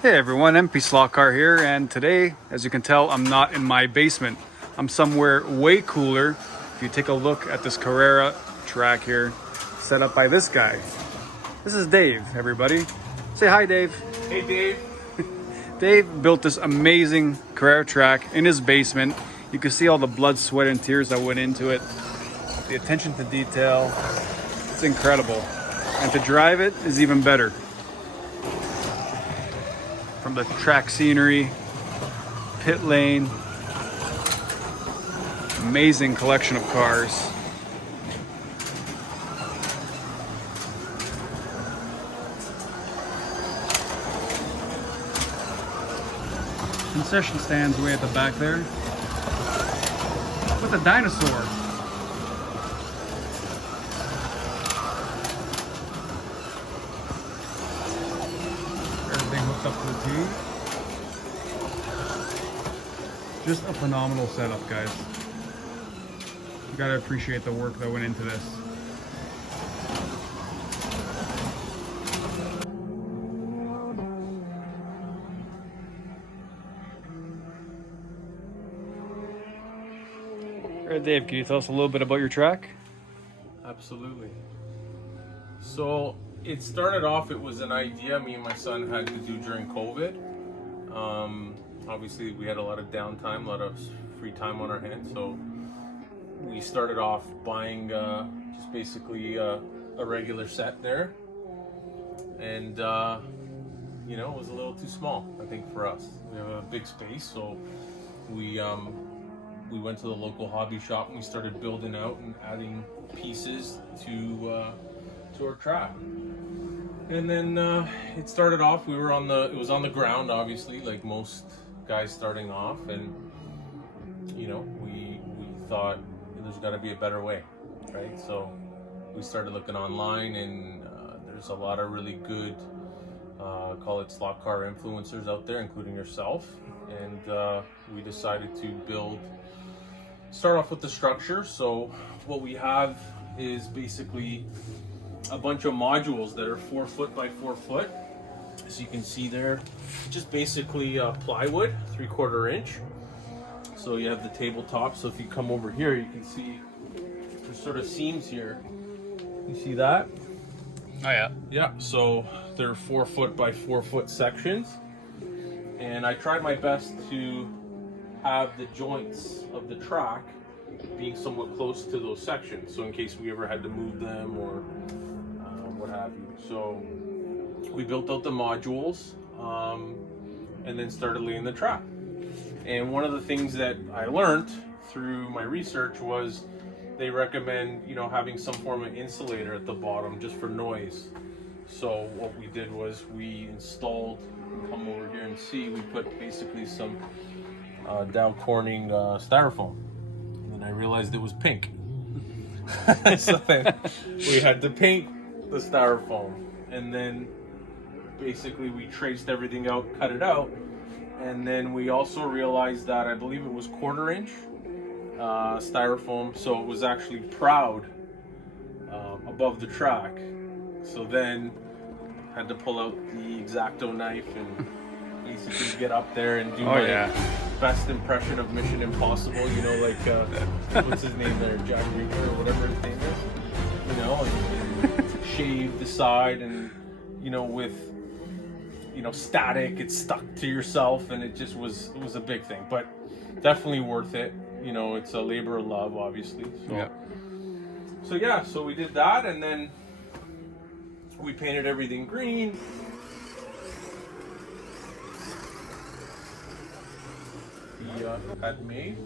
Hey everyone, MP Slot Car here, and today, as you can tell, I'm not in my basement. I'm somewhere way cooler. If you take a look at this Carrera track here, set up by this guy. This is Dave, everybody. Say hi, Dave. Hey Dave. Dave built this amazing Carrera track in his basement. You can see all the blood, sweat, and tears that went into it. The attention to detail, it's incredible. And to drive it is even better. From the track scenery, pit lane, amazing collection of cars. Concession stands way at the back there. With a dinosaur. Everything hooked up to the TV. Just a phenomenal setup, guys. You gotta appreciate the work that went into this. All right, Dave, can you tell us a little bit about your track? Absolutely. So it started off, it was an idea me and my son had to do during COVID. Obviously we had a lot of downtime, a lot of free time on our hands, so we started off buying just basically a regular set there, and you know, it was a little too small, I think, for us. We have a big space, so we went to the local hobby shop and we started building out and adding pieces to our track. And then it started off, it was on the ground, obviously, like most guys starting off, and you know, we thought there's got to be a better way, right? So we started looking online, and there's a lot of really good call it slot car influencers out there, including yourself, and we decided to start off with the structure. So what we have is basically a bunch of modules that are 4 foot by 4 foot. As you can see there, just basically plywood, 3/4 inch. So you have the tabletop. So if you come over here, you can see there's sort of seams here. You see that? Oh yeah. Yeah, so they're 4 foot by 4 foot sections. And I tried my best to have the joints of the track being somewhat close to those sections, so in case we ever had to move them or what have you. So we built out the modules and then started laying the track. And one of the things that I learned through my research was they recommend, you know, having some form of insulator at the bottom just for noise. So what we did was we installed, come over here and see, we put basically some Dow Corning styrofoam, and then I realized it was pink. So then we had to paint the styrofoam, and then basically we traced everything out, cut it out, and then we also realized that I believe it was 1/4 inch styrofoam, so it was actually proud above the track. So then had to pull out the X-Acto knife and basically get up there and do my best impression of Mission Impossible, you know, like what's his name there, Jack Reacher or whatever his name is, you know, and shave the side, and you know, with, you know, static, it's stuck to yourself, and it was a big thing, but definitely worth it. You know, it's a labor of love, obviously. So we did that, and then we painted everything green. We had made.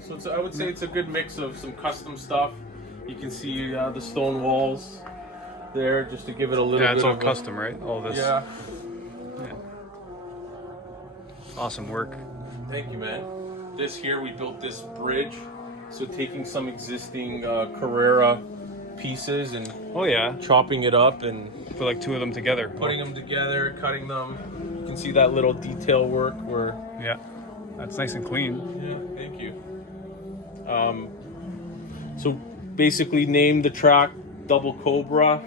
So I would say it's a good mix of some custom stuff. You can see the stone walls there, just to give it a little bit. Yeah, it's all of custom, right? All this. Yeah. Awesome work. Thank you, man. This here, we built this bridge. So taking some existing Carrera pieces and chopping it up and put like 2 of them together. Putting them together, cutting them. You can see that little detail work where... Yeah, that's nice and clean. Yeah, thank you. So basically named the track Double Cobra.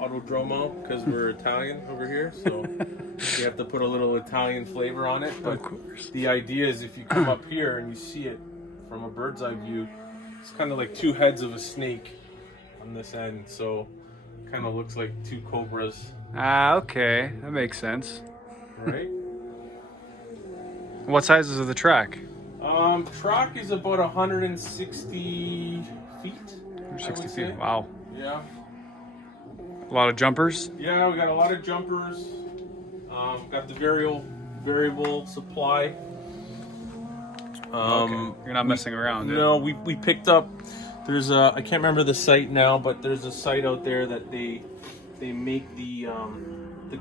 Autodromo because we're Italian over here, so we have to put a little Italian flavor on it. But Of course. the idea is if you come up here and you see it from a bird's eye view, it's kind of like two heads of a snake on this end, so kind of looks like two cobras, Ah, okay. That makes sense. right? What size is the track? Track is about 160 feet. I would 60 say. feet. Wow. Yeah. A lot of jumpers. Yeah, we got a lot of jumpers. Got the variable supply. Okay. You're not messing around. No, we picked up. There's a, I can't remember the site now, but there's a site out there that they make the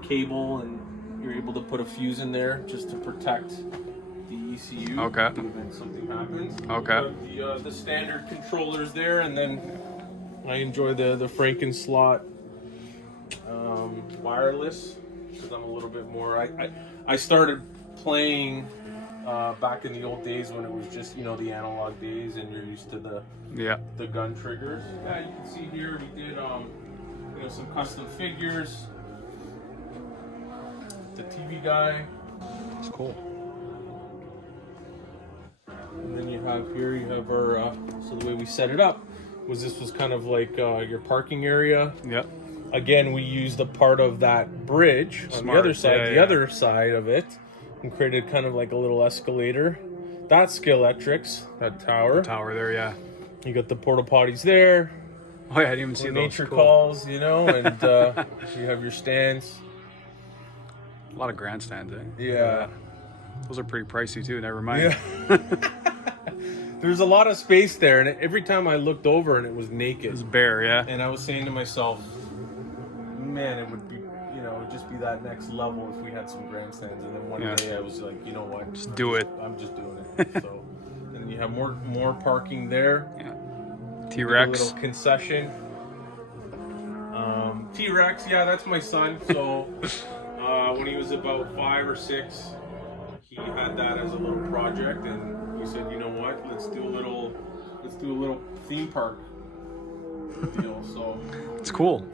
cable, and you're able to put a fuse in there just to protect the ECU. Okay. In the event something happens. Okay. The standard controllers there, and then I enjoy the Franken slot wireless because I'm a little bit more. I started playing back in the old days when it was just the analog days, and you're used to the gun triggers. Yeah, you can see here we did some custom figures. The TV guy. It's cool. And then you have our so the way we set it up was this was kind of like your parking area. Yep. Again, we used a part of that bridge on the other side, other side of it, and created kind of like a little escalator. That's Skillelectrics, that tower. The tower there, yeah. You got the porta potties there. Oh yeah, I didn't even see those. Nature Cool. calls, and you have your stands. A lot of grandstands, eh? Yeah. Those are pretty pricey too. Never mind. Yeah. There's a lot of space there, and every time I looked over and it was naked. It's bare, yeah. And I was saying to myself, man, it would be, it would just be that next level if we had some grandstands. And then one day I was like, you know what? Just do it. I'm just doing it. So, and you have more parking there. Yeah. A T-Rex. little concession. T-Rex, yeah, that's my son. So when he was about 5 or 6, he had that as a little project, and he said, you know what? Let's do a little theme park deal. So It's cool.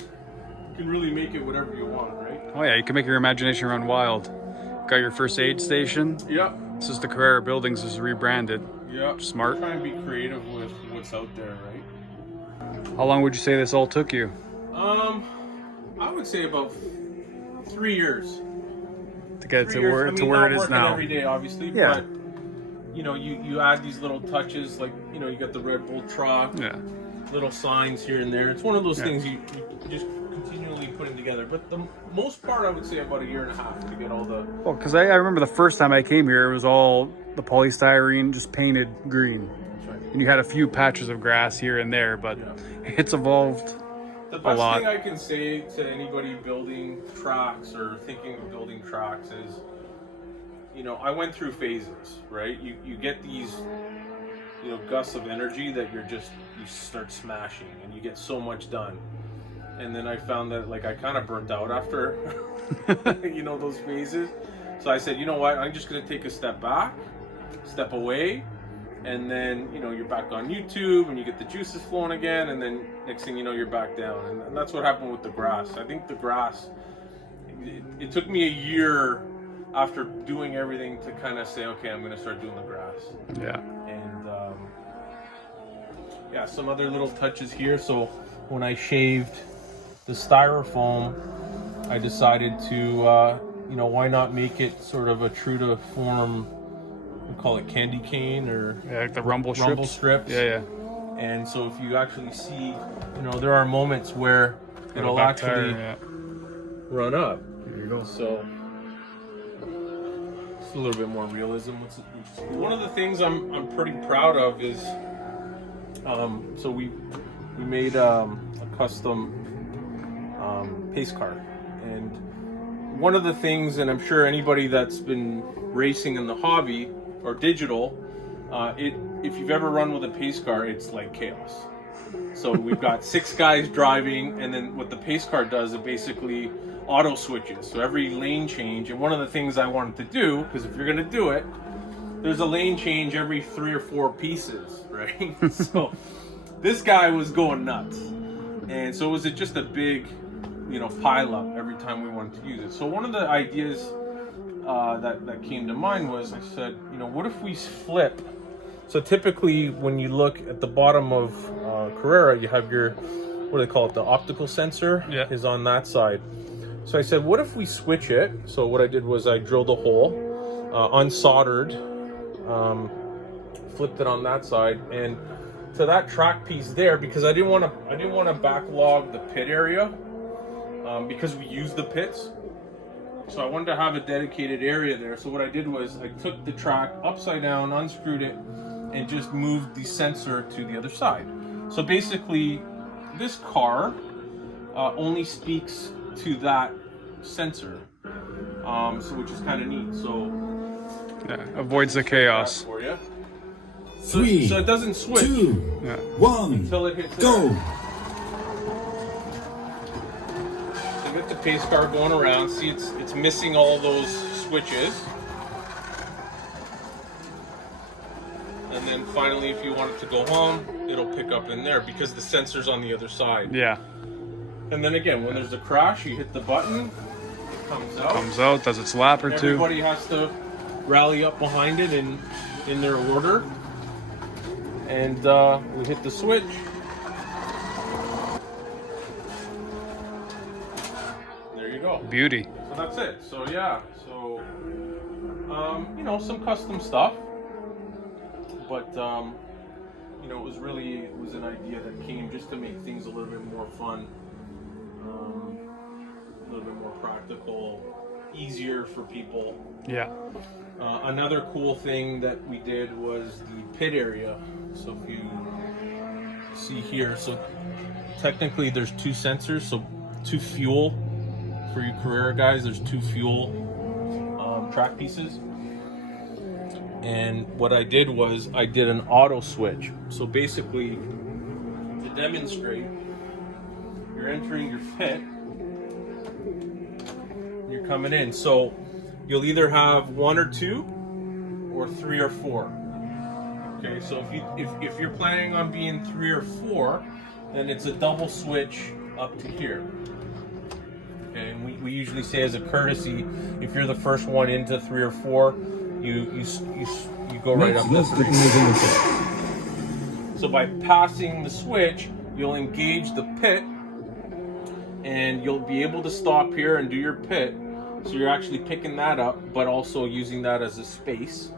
you can really make it whatever you want, right? Oh yeah, you can make your imagination run wild. Got your first aid station. Yep. This is the Carrera buildings. This is rebranded. Yep. Smart. Try and be creative with what's out there, right? How long would you say this all took you? I would say about 3 years. To get it 3 to years. where, to where not it is working now. every day, obviously, Yeah. but you add these little touches, like you got the Red Bull truck, Yeah. little signs here and there. It's one of those Yeah. things you just continually putting together. But the most part, I would say about 1.5 years to get all the. Well, because I remember the first time I came here, it was all the polystyrene just painted green. That's right. And you had a few patches of grass here and there, but it's evolved The a best lot. thing I can say to anybody building tracks or thinking of building tracks is, I went through phases, right? You get these, gusts of energy that you start smashing and you get so much done. And then I found that I kind of burnt out after, those phases. So I said, you know what? I'm just going to take a step back, step away. And then, you're back on YouTube and you get the juices flowing again. And then next thing you know, you're back down. And that's what happened with the grass. I think the grass, it took me a year after doing everything to kind of say, okay, I'm going to start doing the grass. Yeah. And some other little touches here. So when I shaved the styrofoam, I decided to, why not make it sort of a true to form, we call it candy cane or Like the rumble strips. Yeah. And so if you actually see, there are moments where it'll Back actually tire, run up. There you go. So it's a little bit more realism. One of the things I'm pretty proud of is, so we made a custom pace car, and one of the things, and I'm sure anybody that's been racing in the hobby or digital, if you've ever run with a pace car, it's like chaos. So we've got 6 guys driving, and then what the pace car does, it basically auto switches. So every lane change, and one of the things I wanted to do, because if you're going to do it, there's a lane change every 3 or 4 pieces, right? So this guy was going nuts, and so it was just a big pile up every time we wanted to use it. So one of the ideas that came to mind was, I said, what if we flip? So typically when you look at the bottom of Carrera, you have your, what do they call it, the optical sensor is on that side. So I said, what if we switch it? So what I did was I drilled a hole, unsoldered, flipped it on that side, and to that track piece there, because I didn't want to backlog the pit area, because we use the pits. So I wanted to have a dedicated area there. So what I did was I took the track upside down, unscrewed it, and just moved the sensor to the other side. So basically, this car only speaks to that sensor, so which is kind of neat. So yeah, avoids the chaos. For you. Three, so it doesn't switch 2, 1, until it hits go. There. So get the pace car going around. See, it's missing all those switches. And then finally, if you want it to go home, it'll pick up in there because the sensor's on the other side. Yeah. And then again, when there's a crash, you hit the button, it comes out. Comes out, does its lap or two. Everybody has to rally up behind it in their order. And we hit the switch. There you go. Beauty. So that's it. So yeah, so some custom stuff. But it was an idea that came just to make things a little bit more fun, a little bit more practical, easier for people. Yeah. Another cool thing that we did was the pit area. So if you see here, so technically there's 2 sensors, so 2 fuel for you Carrera guys. There's 2 fuel track pieces. And what I did was I did an auto switch. So basically, to demonstrate, you're entering your pit, you're coming in. So you'll either have 1 or 2, or 3 or 4. Okay, so if you're planning on being 3 or 4, then it's a double switch up to here. Okay, and we usually say as a courtesy, if you're the first one into 3 or 4, you go right up to 3. So by passing the switch, you'll engage the pit, and you'll be able to stop here and do your pit. So you're actually picking that up, but also using that as a space.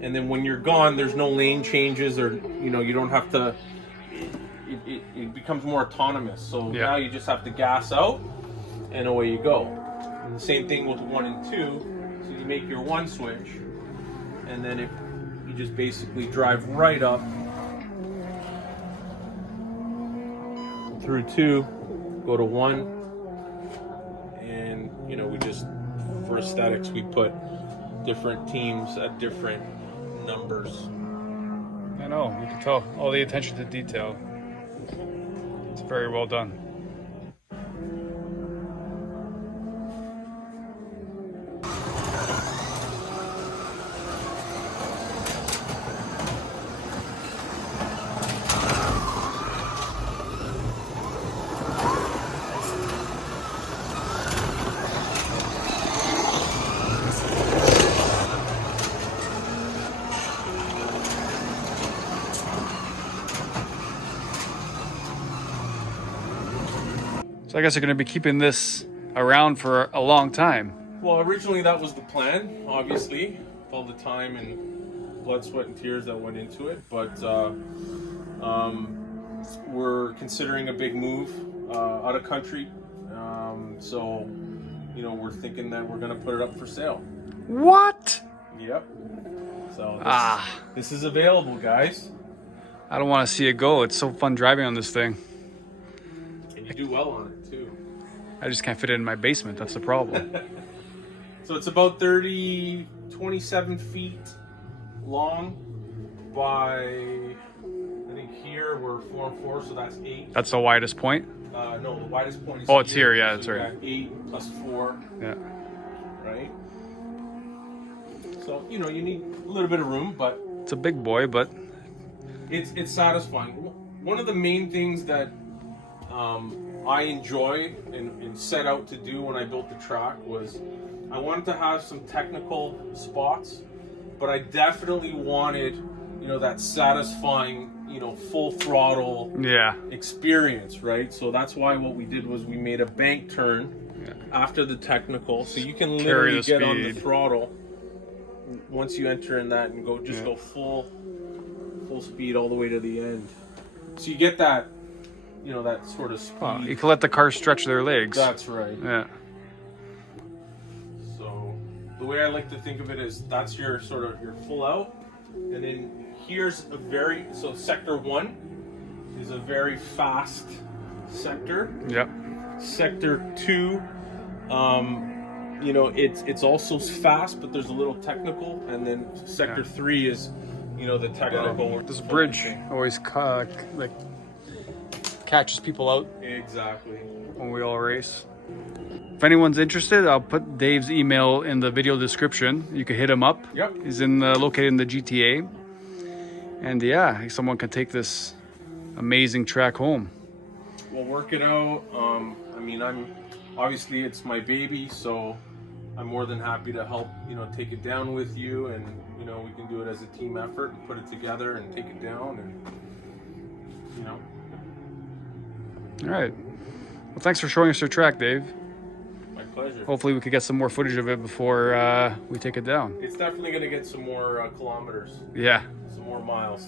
And then when you're gone, there's no lane changes, or you don't have to. It becomes more autonomous. So now you just have to gas out, and away you go. And the same thing with 1 and 2. So you make your 1 switch, and then you just basically drive right up through 2, go to 1, and we just, for aesthetics, we put different teams at different numbers. I know, you can tell all the attention to detail. It's very well done. So I guess you're going to be keeping this around for a long time. Well, originally that was the plan, obviously, all the time and blood, sweat, and tears that went into it. But we're considering a big move out of country. So, we're thinking that we're going to put it up for sale. What? Yep. So this is available, guys. I don't want to see it go. It's so fun driving on this thing. And you do well on it, too. I just can't fit it in my basement. That's the problem. So it's about 27 feet long by, I think here we're 4 and 4, so that's 8. That's the widest point? No, the widest point is it's here. Yeah, that's so right. 8 plus 4. Yeah. Right? So, you need a little bit of room, but... It's a big boy, but... It's satisfying. One of the main things that I enjoy and set out to do when I built the track was I wanted to have some technical spots, but I definitely wanted, you know, that satisfying, you know, full throttle experience, right? So that's why what we did was we made a bank turn after the technical, so you can literally get on the throttle once you enter in that and go go full speed all the way to the end. So you get that, you know, that sort of speed. Oh, you can let the car stretch their legs. That's right. Yeah. So the way I like to think of it is that's your sort of your full out, and then here's a very, so sector 1 is a very fast sector. Yep. Sector 2, you know, it's also fast, but there's a little technical, and then sector 3 is, you know, the technical. This bridge always like catches people out. Exactly. When we all race. If anyone's interested, I'll put Dave's email in the video description. You can hit him up. Yep. He's located in the GTA. And yeah, someone can take this amazing track home. We'll work it out. I mean, obviously it's my baby, so I'm more than happy to help, you know, take it down with you, and you know, we can do it as a team effort and put it together and take it down, and you know. All right. Well, thanks for showing us your track, Dave. My pleasure. Hopefully we could get some more footage of it before we take it down. It's definitely going to get some more kilometers. Yeah. Some more miles.